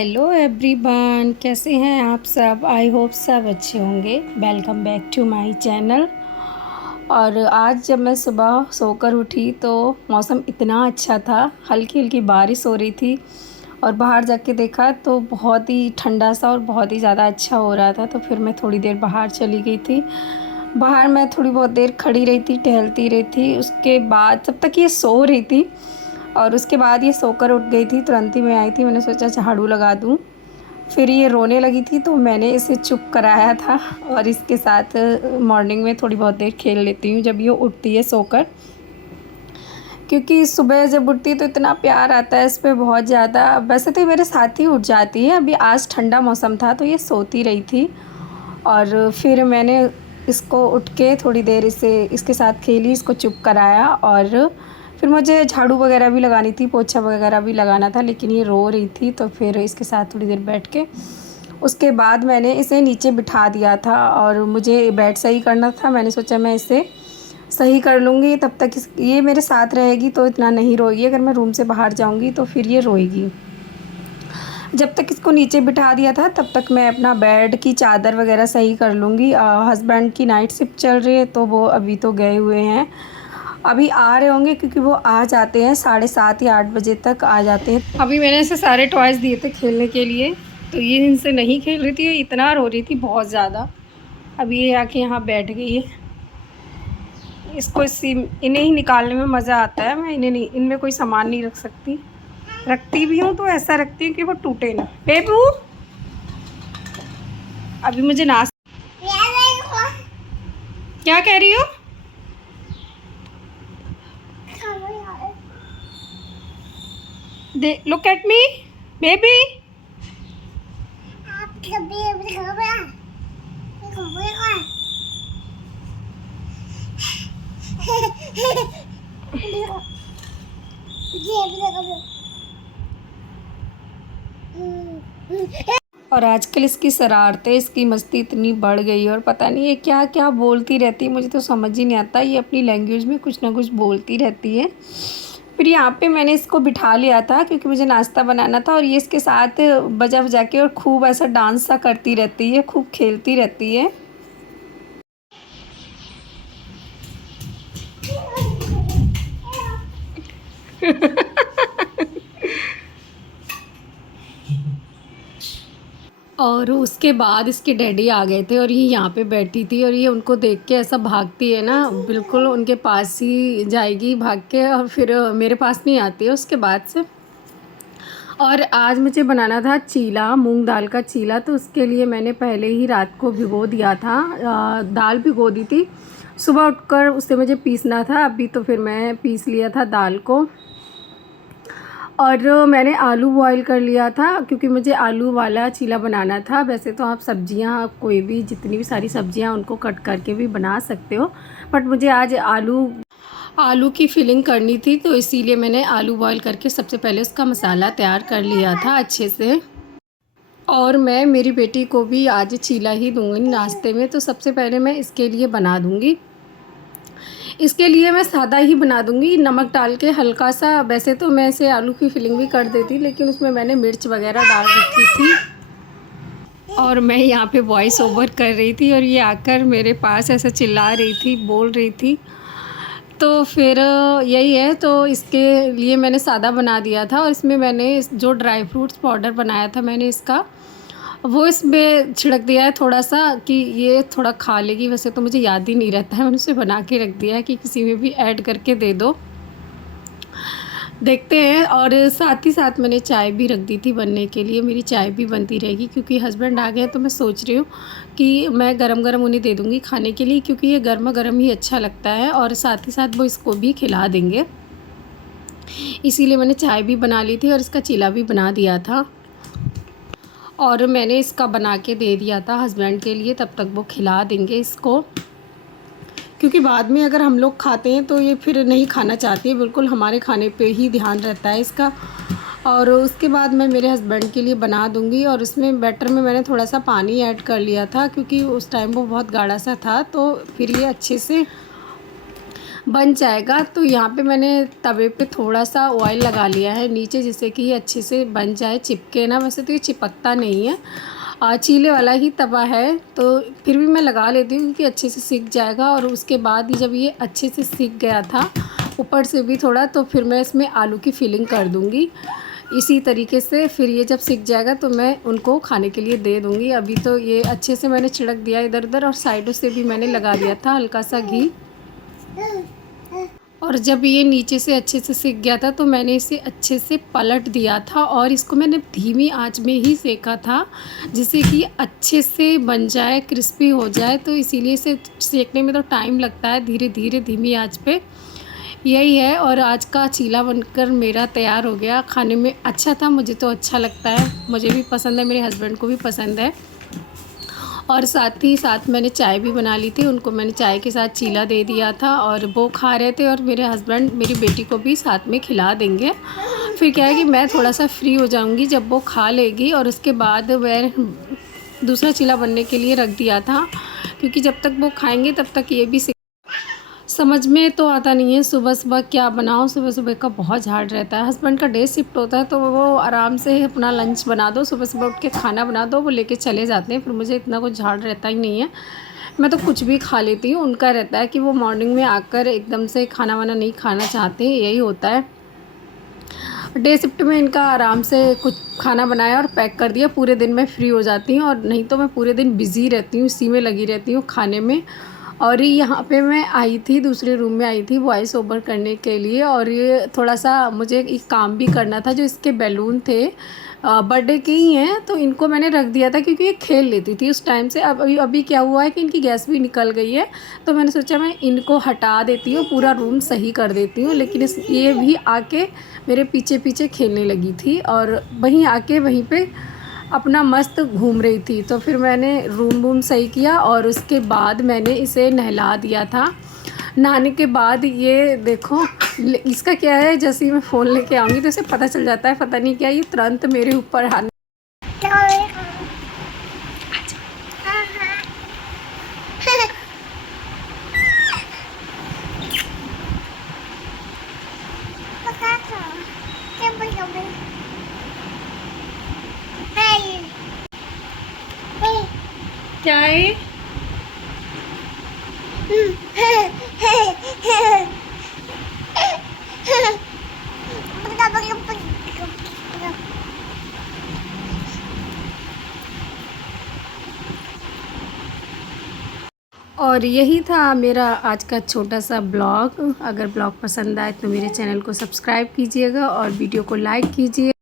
Hello everyone, कैसे हैं आप सब। आई होप सब अच्छे होंगे। Welcome back to my channel. और आज जब मैं सुबह सोकर उठी तो मौसम इतना अच्छा था, हल्की हल्की बारिश हो रही थी और बाहर जाके देखा तो बहुत ही ठंडा सा और बहुत ही ज़्यादा अच्छा हो रहा था। तो फिर मैं थोड़ी देर बाहर चली गई थी। बाहर मैं थोड़ी बहुत देर खड़ी रही थी, टहलती रही थी। उसके बाद जब तक ये सो रही थी और उसके बाद ये सोकर उठ गई थी, तुरंत ही मैं आई थी। मैंने सोचा झाड़ू लगा दूँ। फिर ये रोने लगी थी तो मैंने इसे चुप कराया था और इसके साथ मॉर्निंग में थोड़ी बहुत देर खेल लेती हूँ जब ये उठती है सोकर, क्योंकि सुबह जब उठती है तो इतना प्यार आता है इस पर बहुत ज़्यादा। वैसे तो ये मेरे साथ ही उठ जाती है। अभी आज ठंडा मौसम था तो ये सोती रही थी और फिर मैंने इसको उठ के थोड़ी देर इसके साथ खेली, इसको चुप कराया। और फिर मुझे झाड़ू वगैरह भी लगानी थी, पोछा वगैरह भी लगाना था, लेकिन ये रो रही थी तो फिर इसके साथ थोड़ी देर बैठ के उसके बाद मैंने इसे नीचे बिठा दिया था और मुझे बेड सही करना था। मैंने सोचा मैं इसे सही कर लूँगी, तब तक ये मेरे साथ रहेगी तो इतना नहीं रोएगी। अगर मैं रूम से बाहर जाऊँगी तो फिर ये रोएगी। जब तक इसको नीचे बिठा दिया था तब तक मैं अपना बेड की चादर वगैरह सही कर लूँगी। हस्बैंड की नाइट शिफ्ट चल रही है तो वो अभी तो गए हुए हैं, अभी आ रहे होंगे, क्योंकि वो आ जाते हैं 7:30 या 8 बजे तक आ जाते हैं। अभी मैंने इसे सारे टॉयज़ दिए थे खेलने के लिए तो ये इनसे नहीं खेल रही थी, ये इतना रो रही थी बहुत ज़्यादा। अभी ये आके यहाँ बैठ गई है। इसको इन्हें ही निकालने में मज़ा आता है। मैं इन्हें नहीं, इनमें कोई सामान नहीं रख सकती। रखती भी हूँ तो ऐसा रखती हूँ कि वो टूटे ना। बेबू अभी मुझे क्या कह रही हो? They look at me baby. और आजकल इसकी शरारतें, इसकी मस्ती इतनी बढ़ गई है और पता नहीं है क्या क्या बोलती रहती है, मुझे तो समझ ही नहीं आता। ये अपनी लैंग्वेज में कुछ ना कुछ बोलती रहती है। फिर यहाँ पे मैंने इसको बिठा लिया था क्योंकि मुझे नाश्ता बनाना था और ये इसके साथ बजा बजा के और खूब ऐसा डांस सा करती रहती है, खूब खेलती रहती है। और उसके बाद इसके डैडी आ गए थे और ये यहाँ पे बैठी थी और ये उनको देख के ऐसा भागती है ना, बिल्कुल उनके पास ही जाएगी भाग के और फिर मेरे पास नहीं आती है उसके बाद से। और आज मुझे बनाना था चीला, मूंग दाल का चीला। तो उसके लिए मैंने पहले ही रात को भिगो दिया था, दाल भिगो दी थी। सुबह उठकर उसे मुझे पीसना था, अभी तो फिर मैं पीस लिया था दाल को। और मैंने आलू बॉईल कर लिया था क्योंकि मुझे आलू वाला चीला बनाना था। वैसे तो आप सब्जियां कोई भी, जितनी भी सारी सब्जियां उनको कट करके भी बना सकते हो, बट मुझे आज आलू की फिलिंग करनी थी तो इसीलिए मैंने आलू बॉईल करके सबसे पहले उसका मसाला तैयार कर लिया था अच्छे से। और मैं मेरी बेटी को भी आज चीला ही दूँगी नाश्ते में, तो सबसे पहले मैं इसके लिए बना दूँगी। इसके लिए मैं सादा ही बना दूँगी, नमक डाल के हल्का सा। वैसे तो मैं इसे आलू की फिलिंग भी कर देती, लेकिन उसमें मैंने मिर्च वगैरह डाल रखी थी और मैं यहाँ पे वॉइस ओवर कर रही थी और ये आकर मेरे पास ऐसा चिल्ला रही थी, बोल रही थी। तो फिर यही है, तो इसके लिए मैंने सादा बना दिया था और इसमें मैंने जो ड्राई फ्रूट्स पाउडर बनाया था मैंने इसका वो इसमें छिड़क दिया है थोड़ा सा, कि ये थोड़ा खा लेगी। वैसे तो मुझे याद ही नहीं रहता है, मैंने उसे बना के रख दिया है कि किसी में भी ऐड करके दे दो। देखते हैं। और साथ ही साथ मैंने चाय भी रख दी थी बनने के लिए, मेरी चाय भी बनती रहेगी क्योंकि हस्बैंड आ गए। तो मैं सोच रही हूँ कि मैं गरम गरम उन्हें दे दूँगी खाने के लिए, क्योंकि ये गर्मा गर्म ही अच्छा लगता है और साथ ही साथ वो इसको भी खिला देंगे। इसीलिए मैंने चाय भी बना ली थी और इसका चीला भी बना दिया था और मैंने इसका बना के दे दिया था हस्बैंड के लिए, तब तक वो खिला देंगे इसको। क्योंकि बाद में अगर हम लोग खाते हैं तो ये फिर नहीं खाना चाहती है, बिल्कुल हमारे खाने पे ही ध्यान रहता है इसका। और उसके बाद मैं मेरे हस्बैंड के लिए बना दूंगी और उसमें बैटर में मैंने थोड़ा सा पानी ऐड कर लिया था क्योंकि उस टाइम वो बहुत गाढ़ा सा था, तो फिर ये अच्छे से बन जाएगा। तो यहाँ पे मैंने तवे पे थोड़ा सा ऑयल लगा लिया है नीचे, जिससे कि ये अच्छे से बन जाए, चिपके ना। वैसे तो ये चिपकता नहीं है, चीले वाला ही तवा है, तो फिर भी मैं लगा लेती हूँ क्योंकि अच्छे से सिक जाएगा। और उसके बाद जब ये अच्छे से सिक गया था ऊपर से भी थोड़ा, तो फिर मैं इसमें आलू की फिलिंग कर दूँगी इसी तरीके से। फिर ये जब सिक जाएगा तो मैं उनको खाने के लिए दे दूँगी। अभी तो ये अच्छे से मैंने छिड़क दिया इधर उधर, और साइडों से भी मैंने लगा दिया था हल्का सा घी। और जब ये नीचे से अच्छे से सिक गया था तो मैंने इसे अच्छे से पलट दिया था, और इसको मैंने धीमी आंच में ही सेका था, जिससे कि अच्छे से बन जाए, क्रिस्पी हो जाए। तो इसीलिए इसे सेकने में तो टाइम लगता है, धीरे धीरे धीमी आंच पे। यही है। और आज का चीला बनकर मेरा तैयार हो गया। खाने में अच्छा था, मुझे तो अच्छा लगता है, मुझे भी पसंद है, मेरे हस्बैंड को भी पसंद है। और साथ ही साथ मैंने चाय भी बना ली थी, उनको मैंने चाय के साथ चीला दे दिया था, और वो खा रहे थे। और मेरे हस्बैंड मेरी बेटी को भी साथ में खिला देंगे। फिर क्या है कि मैं थोड़ा सा फ्री हो जाऊंगी जब वो खा लेगी। और उसके बाद मैं दूसरा चीला बनने के लिए रख दिया था, क्योंकि जब तक वो खाएंगे तब तक ये भी समझ में तो आता नहीं है सुबह सुबह क्या बनाओ। सुबह सुबह का बहुत झाड़ रहता है। हस्बैंड का डे शिफ्ट होता है, तो वो आराम से अपना लंच बना दो, सुबह सुबह उठ के खाना बना दो, वो लेके चले जाते हैं। फिर मुझे इतना कुछ झाड़ रहता ही नहीं है, मैं तो कुछ भी खा लेती हूँ। उनका रहता है कि वो मॉर्निंग में आकर एकदम से खाना वाना नहीं खाना चाहते, यही होता है। डे शिफ्ट में इनका आराम से कुछ खाना बनाया और पैक कर दिया, पूरे दिन में फ्री हो जाती हूँ। और नहीं तो मैं पूरे दिन बिज़ी रहती हूँ, इसी में लगी रहती हूँ खाने में। और यहाँ पे मैं आई थी, दूसरे रूम में आई थी वॉइस ओवर करने के लिए। और ये थोड़ा सा मुझे एक काम भी करना था, जो इसके बैलून थे बर्थडे के ही हैं, तो इनको मैंने रख दिया था क्योंकि ये खेल लेती थी उस टाइम से। अब अभी क्या हुआ है कि इनकी गैस भी निकल गई है, तो मैंने सोचा मैं इनको हटा देती हूँ, पूरा रूम सही कर देती हूँ। लेकिन ये भी आके मेरे पीछे पीछे खेलने लगी थी, और वहीं आके वहीं पे अपना मस्त घूम रही थी। तो फिर मैंने रूम वूम सही किया, और उसके बाद मैंने इसे नहला दिया था। नहाने के बाद ये देखो, इसका क्या है, जैसे ही मैं फ़ोन लेके आऊँगी तो इसे पता चल जाता है, पता नहीं क्या, ये तुरंत मेरे ऊपर आने क्या है। और यही था मेरा आज का छोटा सा ब्लॉग। अगर ब्लॉग पसंद आए तो मेरे चैनल को सब्सक्राइब कीजिएगा और वीडियो को लाइक कीजिए।